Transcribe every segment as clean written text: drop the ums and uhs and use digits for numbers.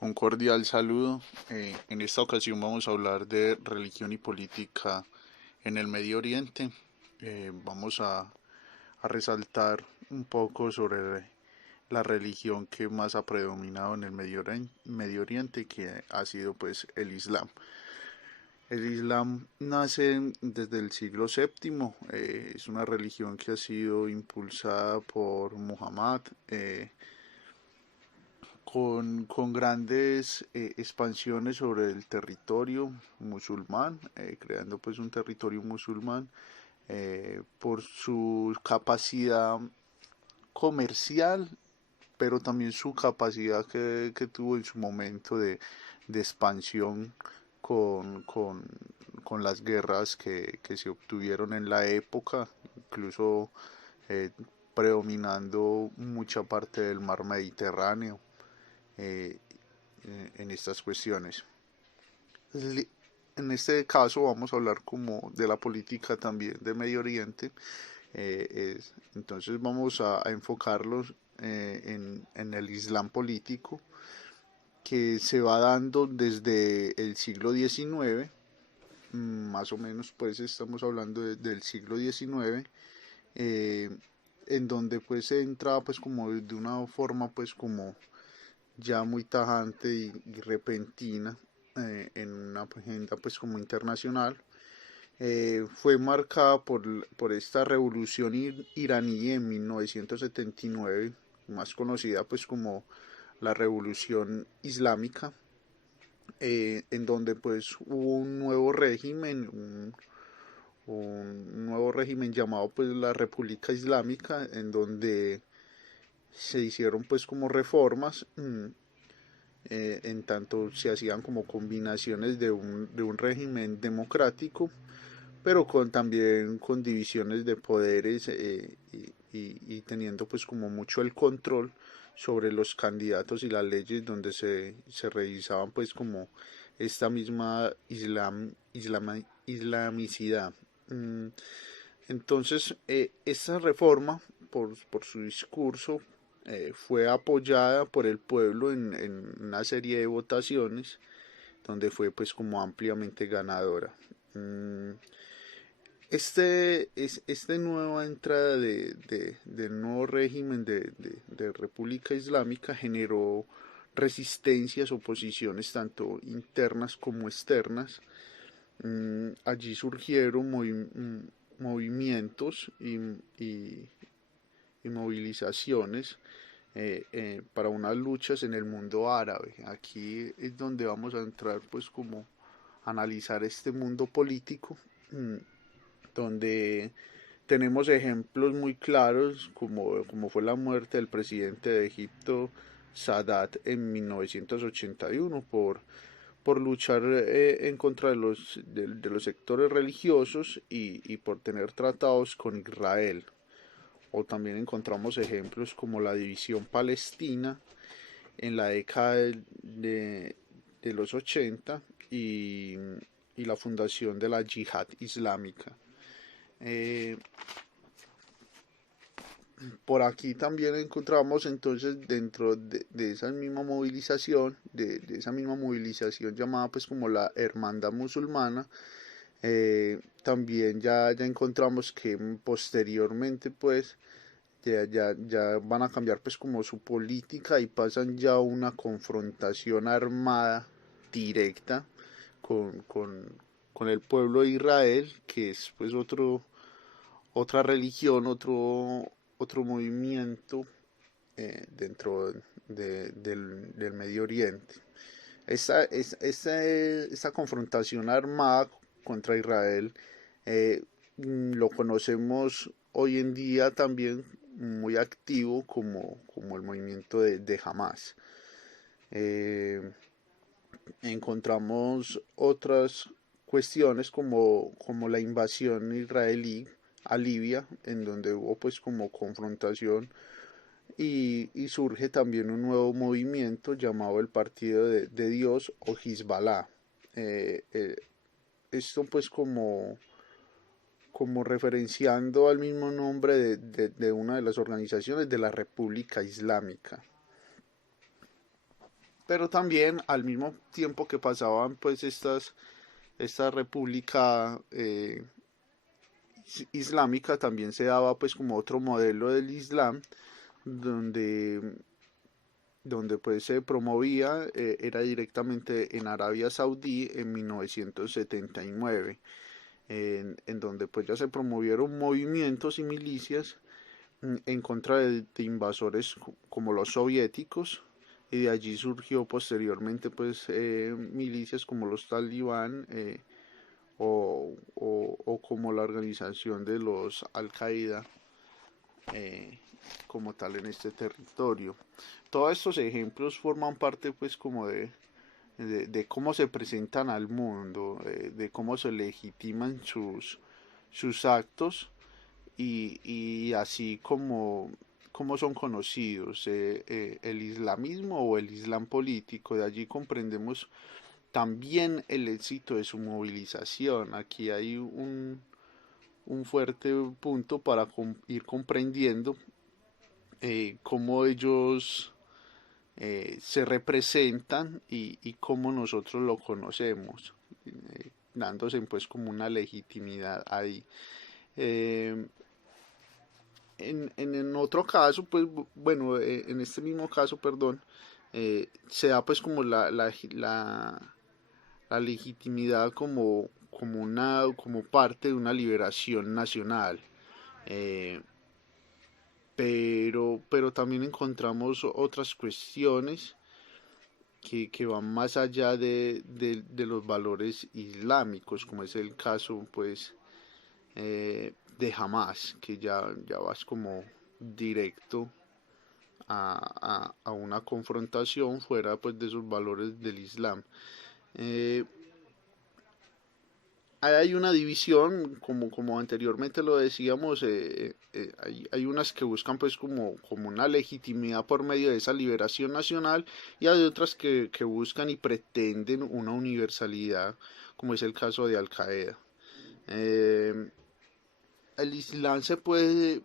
Un cordial saludo. En esta ocasión vamos a hablar de religión y política en el Medio Oriente. Vamos a resaltar un poco sobre la religión que más ha predominado en el Medio Oriente, que ha sido pues el Islam. El Islam nace desde el siglo séptimo. Es una religión que ha sido impulsada por Muhammad. Con grandes expansiones sobre el territorio musulmán, creando pues un territorio musulmán por su capacidad comercial, pero también su capacidad que tuvo en su momento de expansión con, con, con las guerras que se obtuvieron en la época, incluso eh, predominando mucha parte del mar Mediterráneo eh, en estas cuestiones. En este caso vamos a hablar como de la política también de Medio Oriente. Entonces vamos a enfocarlos en el Islam político que se va dando desde el siglo XIX, más o menos pues estamos hablando del siglo XIX, eh, en donde pues se entra pues como de una forma pues como ya muy tajante y repentina en una agenda pues como internacional. Fue marcada por esta revolución iraní en 1979, más conocida pues como la revolución islámica, en donde pues hubo un nuevo régimen llamado pues la República Islámica, en donde se hicieron pues como reformas, en tanto se hacían como combinaciones de un régimen democrático, pero también con divisiones de poderes, y teniendo pues como mucho el control sobre los candidatos y las leyes donde se revisaban pues como esta misma islamicidad. Mm, Entonces, esta reforma, por su discurso, fue apoyada por el pueblo en una serie de votaciones donde fue pues como ampliamente ganadora. Mm, este nueva entrada del nuevo régimen de República Islámica generó resistencias, oposiciones tanto internas como externas. Allí surgieron movimientos y movilizaciones para unas luchas en el mundo árabe. Aquí es donde vamos a entrar pues como a analizar este mundo político, donde tenemos ejemplos muy claros como fue la muerte del presidente de Egipto Sadat en 1981 por luchar en contra de los sectores religiosos y por tener tratados con Israel. O también encontramos ejemplos como la división palestina en la década de los 80 y la fundación de la yihad islámica. Eh, por aquí también encontramos entonces dentro de esa misma movilización, de esa misma movilización llamada pues como la hermandad musulmana, también ya encontramos que posteriormente pues ya van a cambiar pues como su política y pasan ya a una confrontación armada directa con, con, con el pueblo de Israel, que es pues otra religión, otro movimiento dentro del Medio Oriente. Esta confrontación armada contra Israel, lo conocemos hoy en día también muy activo como el movimiento de Hamas. Eh, Encontramos otras cuestiones como la invasión israelí a Libia, en donde hubo pues como confrontación y surge también un nuevo movimiento llamado el Partido de Dios o Hezbollah. Eh, eh, Esto pues como referenciando al mismo nombre de una de las organizaciones de la República Islámica. pero también al mismo tiempo que pasaban pues esta república islámica, también se daba pues como otro modelo del Islam donde pues se promovía, era directamente en Arabia Saudí en 1979, en donde pues ya se promovieron movimientos y milicias en contra de invasores como los soviéticos, y de allí surgió posteriormente pues milicias como los talibán, o como la organización de los Al-Qaeda, eh, como tal en este territorio. Todos estos ejemplos forman parte pues como de cómo se presentan al mundo, de cómo se legitiman sus actos, y así como son conocidos, el islamismo o el islam político. De allí comprendemos también el éxito de su movilización. Aquí hay un fuerte punto para ir comprendiendo cómo ellos se representan, y cómo nosotros lo conocemos, dándose pues como una legitimidad ahí. Eh, en otro caso, pues bueno, en este mismo caso, perdón, se da pues como la legitimidad como parte de una liberación nacional. Eh, pero también encontramos otras cuestiones que van más allá de los valores islámicos, como es el caso pues de Hamas, que ya vas como directo a una confrontación fuera pues de esos valores del Islam. Eh, hay una división, como anteriormente lo decíamos, hay unas que buscan pues como una legitimidad por medio de esa liberación nacional, y hay otras que buscan y pretenden una universalidad, como es el caso de Al Qaeda. Eh, el Islam se puede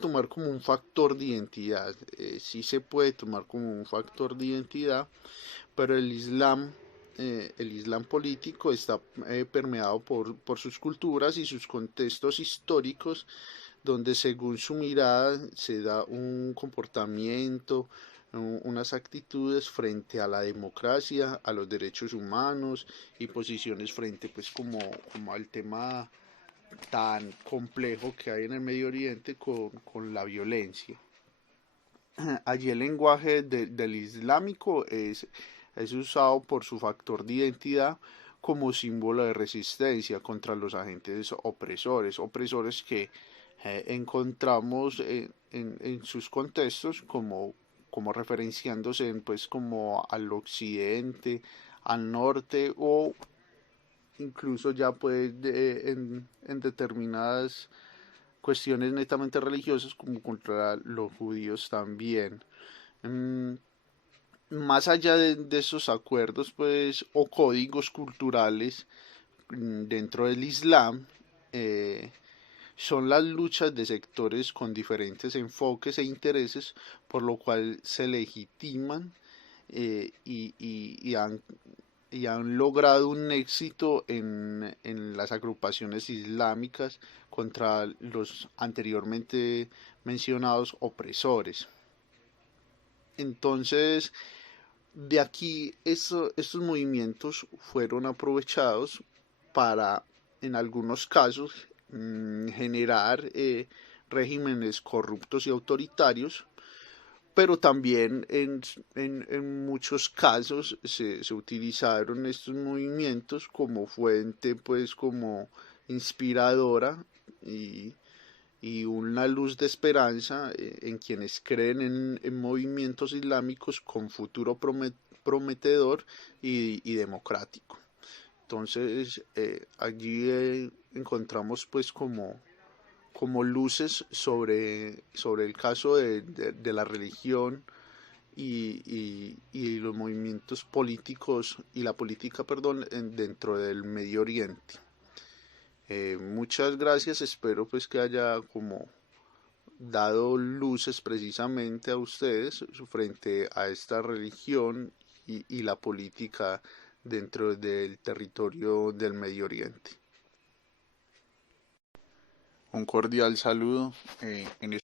tomar como un factor de identidad, sí se puede tomar como un factor de identidad, pero el Islam político está permeado por sus culturas y sus contextos históricos, donde según su mirada se da un comportamiento, unas actitudes frente a la democracia, a los derechos humanos, y posiciones frente pues como al tema tan complejo que hay en el Medio Oriente con la violencia. Allí el lenguaje del islámico es usado por su factor de identidad como símbolo de resistencia contra los agentes opresores que encontramos en sus contextos como referenciándose pues como al occidente, al norte, o incluso ya pues en determinadas cuestiones netamente religiosas como contra los judíos también. Mm, Más allá de esos acuerdos pues o códigos culturales dentro del Islam, eh, son las luchas de sectores con diferentes enfoques e intereses, por lo cual se legitiman, y han logrado un éxito en las agrupaciones islámicas contra los anteriormente mencionados opresores. Entonces, de aquí estos movimientos fueron aprovechados para, en algunos casos, generar regímenes corruptos y autoritarios, pero también en muchos casos se utilizaron estos movimientos como fuente, pues como inspiradora, y, y una luz de esperanza en quienes creen en movimientos islámicos con futuro prometedor y democrático. Entonces, allí encontramos pues como luces sobre el caso de la religión y los movimientos políticos y la política, perdón, dentro del Medio Oriente. Muchas gracias, espero pues que haya como dado luces precisamente a ustedes frente a esta religión y la política dentro del territorio del Medio Oriente. Un cordial saludo en